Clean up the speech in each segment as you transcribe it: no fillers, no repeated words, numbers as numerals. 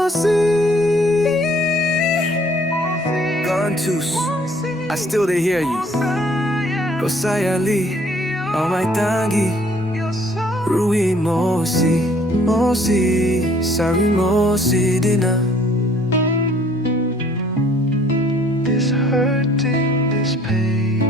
Mosi. Gone too I still they hear you. Rosayali, oh my tangi. Rui Mosi, Mosi, sorry Mosi, dina. This hurting, this pain.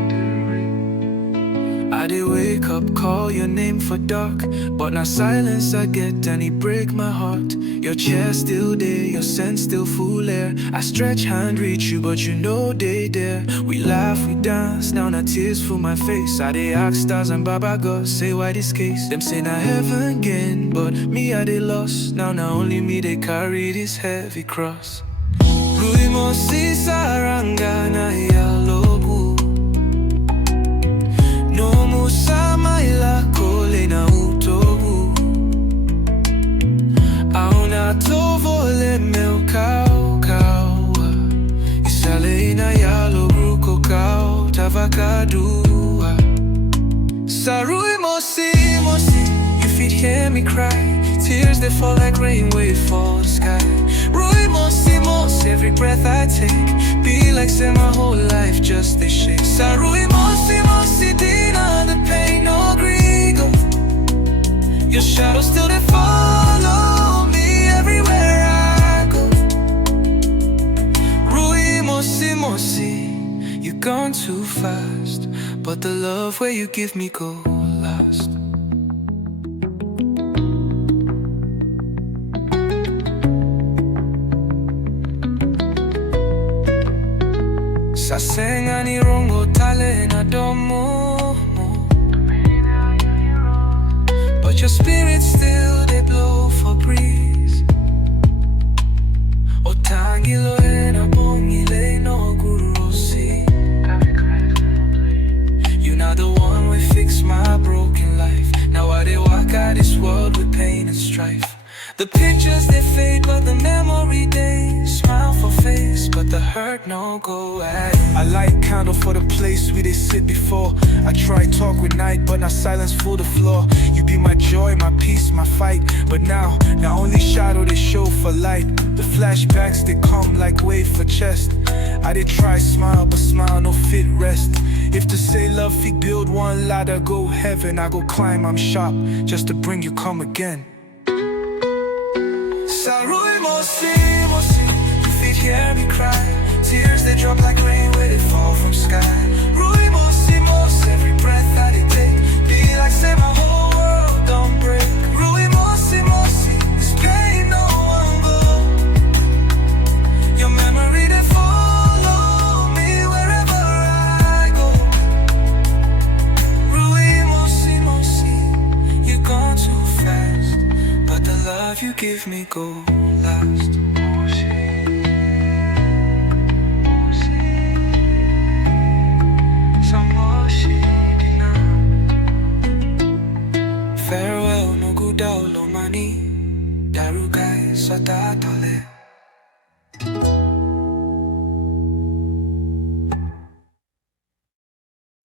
I did wake up, call your name for dark, but now silence I get and it break my heart. Your chair still there, your scent still full air. I stretch hand reach you, but you know they there. We laugh, we dance, now na tears full my face. I dey ask stars and Baba God, say why this case? Them say na heaven again, but me I dey lost. Now only me they carry this heavy cross. Rui Mosi saranga na yalobu. No musa maila kole na utobu. Auna tovo le meu kau kau. Isale ina yalo bruko kau tavakadua. Sarui Mosi Mosi, you fit hear me cry. Tears they fall like rain where it falls sky. Rui Mosi Mosi, every breath I take be like say my whole life just they shake. Sarui Mosi Mosi, dina the pain no grieve. Your shadow still they follow me everywhere I go. Rui Mosi Mosi, you gone too fast, but the love where you give me go last. Sasenga ni rongo tale na domo, but your spirit still they blow for breeze. Otangilo ena bongile no gurusi. You not the one we fix my broken life. Now I dey walk out this world with pain and strife. The pictures they fade, but the memory they smile for face, but the hurt no go away. I light candle for the place where they sit before. I try talk with night, but now silence full the floor. You be my joy, my peace, my fight, but now only shadow they show for light. The flashbacks they come like wave for chest. I did try smile, but smile no fit rest. If to say love fit build one ladder, go heaven, I go climb, I'm sharp, just to bring you come again. Rui Mosi Mosi, you fit hear me cry. Tears they drop like rain where they fall from sky. Rui Mosi Mosi, every breath that they take be like say my whole world don't break. Rui Mosi Mosi, this pain no one go. Your memory they follow me wherever I go. Rui Mosi Mosi, you gone too fast, but the love you give me go last. Farewell, no good all mani. Darugai satatale.